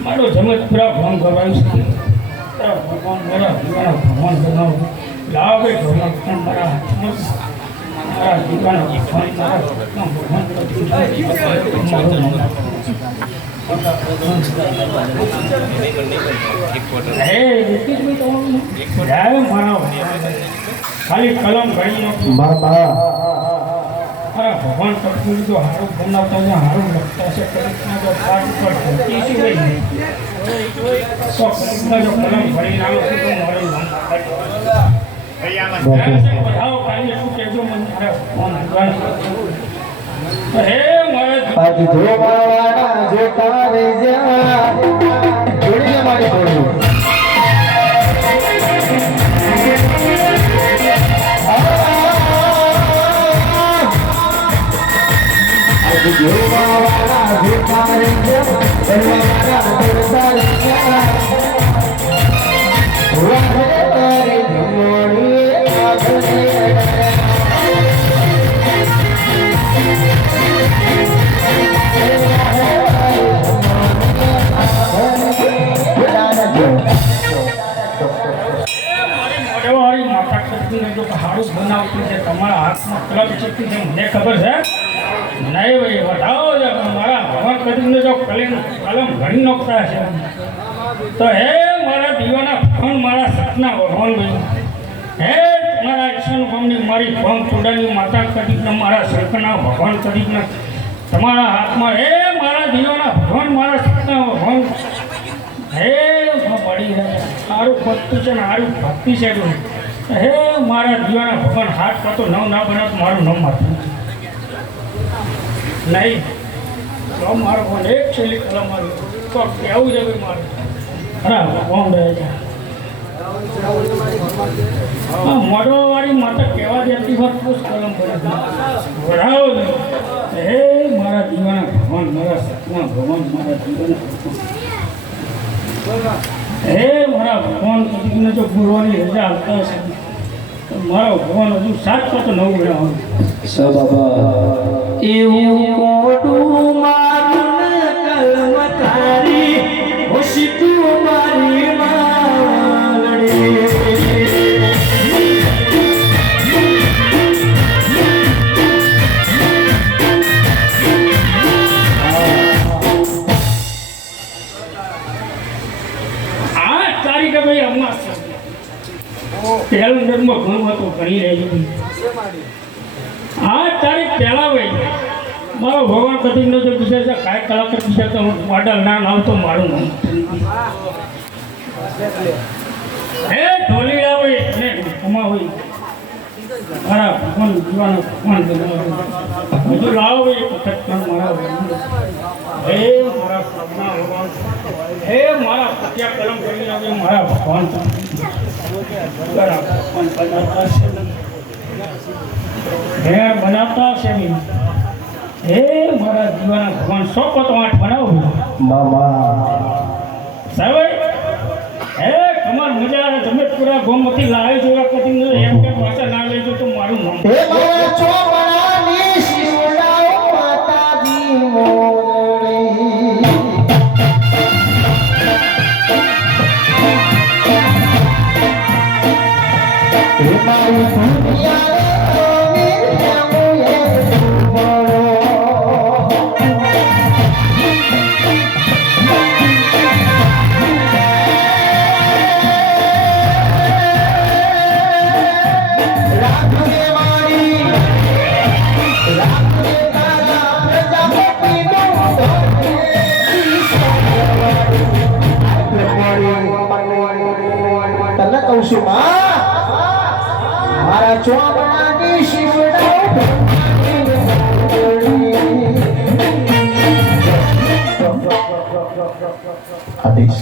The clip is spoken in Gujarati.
મારો જમતપુરા ભણ કરવાનું છે ભગવાન મારા દીવાના ભગવાન બનાવો લાવે ભગવાન મારા મારા દીવાના ભગવાન મારા ભગવાન ખાલી કલમ ઘડી ભગવાન કપૂર જો હારું બનાવતા છે હારું લખતા છે કલમના જો પાઠ ઉપર ધરતી સિવાય નહીં તો કલમના જો કલમ ભરી નાખો છે તો મારું નામ બધાઓ કાલે શું કહેજો મને મારા ફોન ભગવાન હે મારે આજ ધોવાના જો તારે જા જોડીને મારી બોલું Jumawala Bhutare Jumawala Bhutare Rahare Jumani Adhare હારું બનાવતું છે તમારા હાથમાં કલમ શક્તિ છે મને ખબર છે નહીં ભાઈ વધાવો છે મારા ભગવાન કદીને જો કલમ ઘણી નોખતા છે તો હે મારા દીવાના ફોન મારા સપના ભગવાન ભાઈ હે મારા ઈશ્વર ભગવાનની મારી ભંગ ચોડાની માતા કદીને મારા શંકરના ભગવાન કદીને તમારા હાથમાં હે મારા દીવાના ભગવાન મારા સપના ભગવાન હે પડી રહ્યા સારું ભક્તિ છે ને સારું ભક્તિ છે હે મારા દીવાના ભગવાન હાથ પાતો નવ ના બનાવ મારું નામ માથું નહીં તો મારો ફોન એક છેલ્લી કલમ મારું તો કેવું છે મારું ખરા ભગવાન રહે છે મોઢવાવાળી માતા કહેવા દેતી વખત પૂછ કલમ પડે વઢાવો હે મારા દીવાના ભગવાન મારા સપના ભગવાન મારા દીવાના હે મારા ભગવાન કદીને જો ગુરુવાની રજા આવતા હશે મારો ભગવાન હજુ સાત તો નવ રહ્યા એવું કોટું મારું કલમ તારી હોશી તું મારી માલડી જીવનમાં ઘણું હતું ઘણી રહી આ તારીખ પહેલા હોય મારો ભગવાન કદીનો જો બીજા છે કાંઈ કલાકાર બીજા તો ઓર્ડર ના આવતો મારું નામ હે ઢોલી આવે ને કમા હોય મારા ભગવાન જીવાનો ભગવાન બધું લાવો એક વખત પણ મારા હે મારા સપના ભગવાન હે મારા પત્યા કલમ કરીને આવે મારા ભગવાન હે બનાવતા છે હે મારા જીવાના ભગવાન 108 બનાવો મામા સાહેબ હે તમાર મજા આવે તમે પૂરા ગોમતી લાવે જો કદી એમ કે પાછા ના લેજો તો મારું નામ હે મારા ચોપડાની શિવડાઓ માતાજી મોરણી હે મારી દુનિયા તને કહું છું મારા ચોપડાની શિવડાઓ આદેશ